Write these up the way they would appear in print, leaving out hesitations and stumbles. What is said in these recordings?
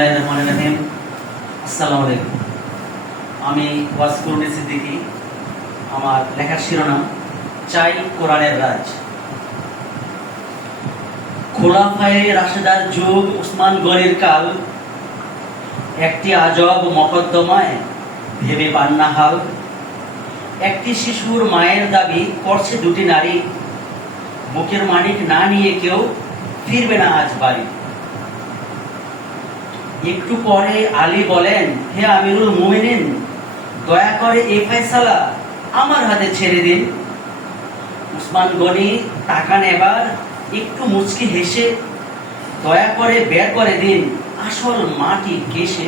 বিসমিল্লাহির রহমানির রহিম। আসসালামু আলাইকুম। আমি ওয়াসকুরুনি সিদ্দিকী। আমার লেখার শিরোনাম চাই কোরআনের রাজ। খোলাফায়ে রাশেদার যুগ, উসমান গনির কাল, একটি আজব মকদ্দমায় ভেবে পান না হাল। একটি শিশুর মায়ের দাবি করছে দুটি নারী, বুকের মানিক না নিয়ে কেউ ফিরবে না আজ বাড়ি। একটু পরে আলী বলেন, হে আমিরুল মুমিনিন, দয়া করে এই ফয়সালা আমার হাতে ছেড়ে দিন। উসমান গনি তাকান এবার, একটু মুচকি হেসে, দয়া করে বের করে দিন আসল মাটি কেশে।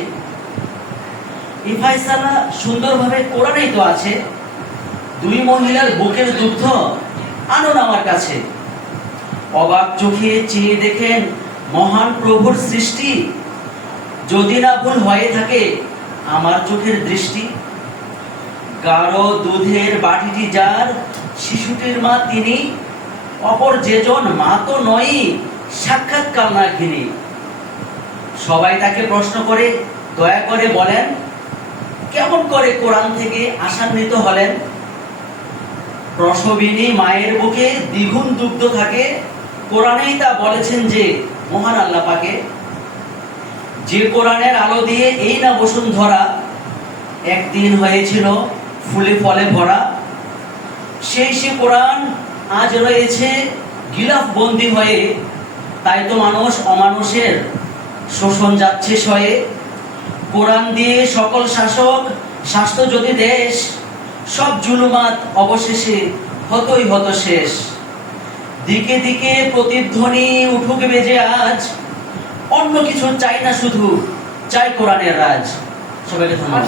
এই ফয়সালা সুন্দরভাবে কোরআনেই তো আছে, দুই মহিলার বুকের দুগ্ধ আনুন আমার কাছে। অবাক চোখে চেয়ে দেখেন মহান প্রভুর সৃষ্টি, যদি না ভুল হয়ে থাকে আমার চোখের দৃষ্টি। গাঢ় দুধের বাটিটি যার, শিশুটির মা তিনি, অপর যেজন মা তো নয়, সাক্ষাৎ কালনাঘিনী। সবাই তাকে প্রশ্ন করে, দয়া করে বলেন, কেমন করে কোরআন থেকে আশান্বিত হলেন? প্রসবিনী মায়ের বুকে দ্বিগুণ দুগ্ধ থাকে, কোরআনেই তা বলেছেন যে মহান আল্লাহ পাকে। যে কোরআনের আলো দিয়ে এই না বসুন্ধরা একদিন হয়েছিল ফুলে ফলে ভরা, সে কোরআন আজ রয়েছে গিলাফ বন্দী হয়ে। তাই তো মানুষ অমানুষের শোষণ যাচ্ছে সয়ে। কোরআন দিয়ে সকল শাসক শাস্ত যদি দেশ, সব জুলুমাত অবশেষে হতই হত শেষ। দিকে দিকে প্রতিধ্বনি উঠুক বেজে আজ, অন্য কিছু চাই না, শুধু চাই কোরআনের রাজ। সবাইকে ধন্যবাদ।